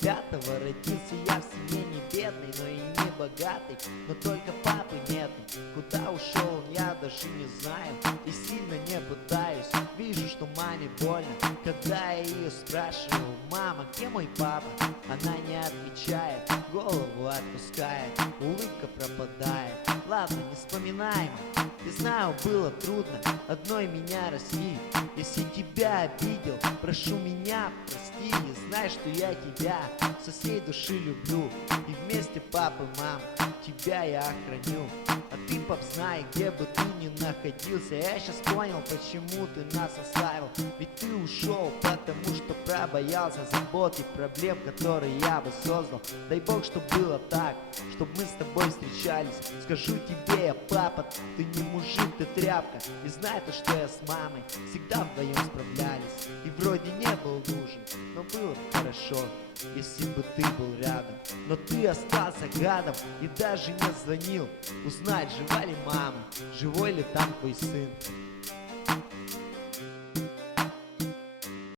5-го родился я в семье не бедной, но и не богатой, но только папы нету. Куда ушел он, я даже не знаю, и сильно не пытаюсь. Вижу, что маме больно, когда я ее спрашиваю: мама, где мой папа? Она не отвечает, голову отпускает, улыбка пропадает. Ладно, не вспоминаем. Я знаю, было трудно одной меня растить. Если тебя обидел, прошу меня прости. И знай, что я тебя со всей души люблю. И вместе, папа, мам, тебя я охраню. А ты, пап, знай, где бы ты ни находился, я сейчас понял, почему ты нас оставил. Ведь ты ушел, потому что пробоялся забот и проблем, которые я бы создал. Дай Бог, чтоб было так, чтоб мы с тобой встречались. Скажу тебе я, папа, ты не мужик, ты тряпка. И знай то, что я с мамой всегда вдвоем справлялись. И вроде не был нужен, но было бы хорошо, если бы ты был рядом. Но ты остался гадом и даже не звонил узнать, жива ли мама, живой ли там твой сын.